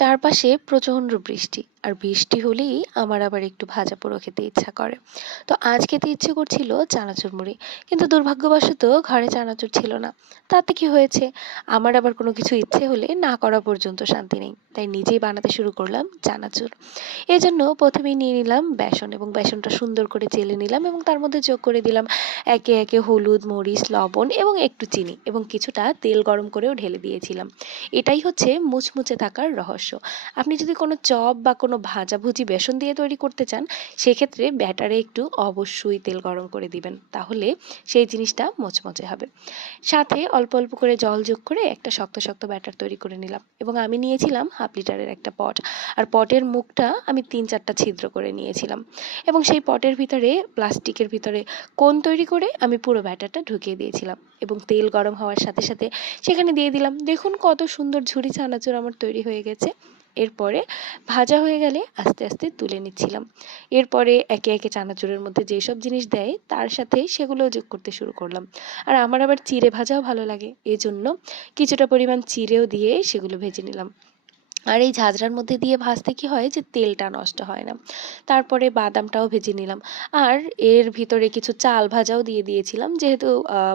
চারপাশে প্রচণ্ড বৃষ্টি আর বৃষ্টি হলেই আমার আবার একটু ভাজা পোড়ো খেতে ইচ্ছা করে। তো আজ খেতে ইচ্ছে করছিল চানাচুর মুড়ি, কিন্তু দুর্ভাগ্যবশত ঘরে চানাচুর ছিল না। তাতে কি হয়েছে? আমার আবার কোনো কিছু ইচ্ছে হলে না করা পর্যন্ত শান্তি নেই, তাই নিজেই বানাতে শুরু করলাম চানাচুর। এই জন্য প্রথমেই নিয়ে নিলাম বেসন এবং বেসনটা সুন্দর করে চেলে নিলাম এবং তার মধ্যে যোগ করে দিলাম একে একে হলুদ, মরিচ, লবণ এবং একটু চিনি এবং কিছুটা তেল গরম করেও ঢেলে দিয়েছিলাম। এটাই হচ্ছে মুচমুচে থাকার রহস্য। আপনি যদি কোনো চপ বা কোনো ভাজাভুজি বেসন দিয়ে তৈরি করতে চান, সেক্ষেত্রে ব্যাটারে একটু অবশ্যই তেল গরম করে দিবেন, তাহলে সেই জিনিসটা মচমচে হবে। সাথে অল্প অল্প করে জল যোগ করে একটা শক্ত শক্ত ব্যাটার তৈরি করে নিলাম এবং আমি নিয়েছিলাম হাফ লিটারের একটা পট। আর পটের মুখটা আমি তিন চারটা ছিদ্র করে নিয়েছিলাম এবং সেই পটের ভিতরে, প্লাস্টিকের ভিতরে কোন তৈরি করে আমি পুরো ব্যাটারটা ঢুকিয়ে দিয়েছিলাম। এবং তেল গরম হওয়ার সাথে সাথে সেখানে দিয়ে দিলাম। দেখুন কত সুন্দর ঝুড়ি চানাচুর আমার তৈরি হয়ে গেছে। এরপরে ভাজা হয়ে গেলে আস্তে আস্তে তুলে নিচ্ছিলাম। এরপরে একে একে চানাচুরের মধ্যে যেসব জিনিস দেয়, তার সাথে সেগুলোও যোগ করতে শুরু করলাম। আর আমার আবার চিড়ে ভাজাও ভালো লাগে। এজন্য কিছুটা পরিমাণ চিড়েও দিয়ে সেগুলো ভেজে নিলাম। আর এই ঝাঁঝরার মধ্যে দিয়ে ভাজতে কি হয় যে তেলটা নষ্ট হয় না। তারপরে বাদামটাও ভেজে নিলাম। আর এর ভিতরে কিছু চাল ভাজাও দিয়ে দিয়েছিলাম। যেহেতু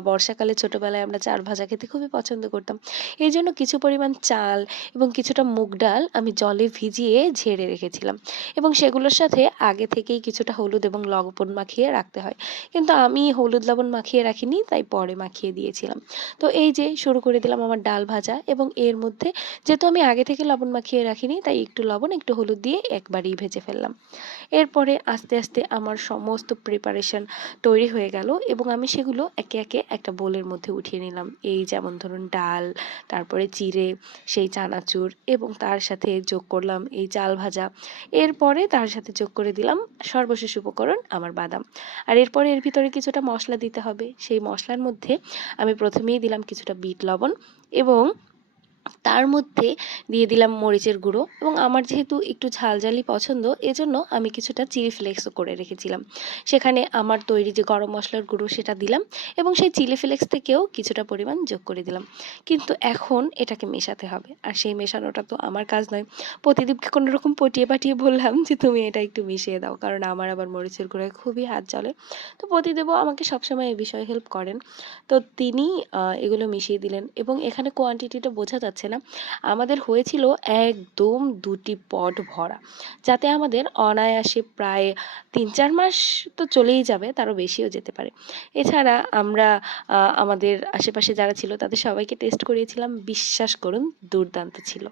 বর্ষাকালে ছোটোবেলায় আমরা চাল ভাজা খেতে খুবই পছন্দ করতাম। এই জন্য কিছু পরিমাণ চাল এবং কিছুটা মুগ ডাল আমি জলে ভিজিয়ে ঝেড়ে রেখেছিলাম। এবং সেগুলোর সাথে আগে থেকেই কিছুটা হলুদ এবং লবণ মাখিয়ে রাখতে হয়। কিন্তু আমি হলুদ লবণ মাখিয়ে রাখিনি, তাই পরে মাখিয়ে দিয়েছিলাম। তো এই যে শুরু করে দিলাম আমার ডাল ভাজা এবং এর মধ্যে, যেহেতু আমি আগে থেকে লবণ মাখিয়ে রাখিনি, তাই একটু লবণ, একটু হলুদ দিয়ে একবারই ভেজে ফেললাম। এরপরে আস্তে আস্তে আমার সমস্ত প্রিপারেশন তৈরি হয়ে গেল এবং আমি সেগুলো একে একে একটা বোলের মধ্যে উঠিয়ে নিলাম। এই যেমন ধরুন ডাল, তারপরে চিড়ে সেই চানাচুর এবং তার সাথে যোগ করলাম এই চাল ভাজা। এরপরে তার সাথে যোগ করে দিলাম সর্বশেষ উপকরণ আমার বাদাম। আর এরপরে এর ভিতরে কিছুটা মশলা দিতে হবে। সেই মশলার মধ্যে আমি প্রথমেই দিলাম কিছুটা বিট লবণ এবং তার মধ্যে দিয়ে দিলাম মরিচের গুঁড়ো এবং আমার যেহেতু একটু ঝালঝালি পছন্দ, এজন্য আমি কিছুটা চিলি ফ্লেক্সও করে রেখেছিলাম। সেখানে আমার তৈরি যে গরম মশলার গুঁড়ো সেটা দিলাম এবং সেই চিলি ফ্লেক্স থেকেও কিছুটা পরিমাণ যোগ করে দিলাম। কিন্তু এখন এটাকে মেশাতে হবে, আর সেই মেশানোটা তো আমার কাজ নয়। প্রতিদীপকে কোনো রকম পটিয়ে পাঠিয়ে বললাম যে, তুমি এটা একটু মিশিয়ে দাও, কারণ আমার আবার মরিচের গুঁড়োয় খুবই হাত চলে তো প্রতিদেবও আমাকে সবসময় এ বিষয়ে হেল্প করেন। তো তিনি এগুলো মিশিয়ে দিলেন এবং এখানে কোয়ান্টিটিটা বোঝা যাচ্ছে যাচ্ছে না। আমাদের হয়েছিল একদম দুটি পট ভরা। যাতে আমাদের অনায়াসে প্রায় তিন চার মাস তো চলেই যাবে, তারও বেশিও যেতে পারে। এছাড়া আমরা আমাদের আশেপাশে যারা ছিল, তাদের সবাইকে টেস্ট করিয়েছিলাম। বিশ্বাস করুন, দুর্দান্ত ছিল।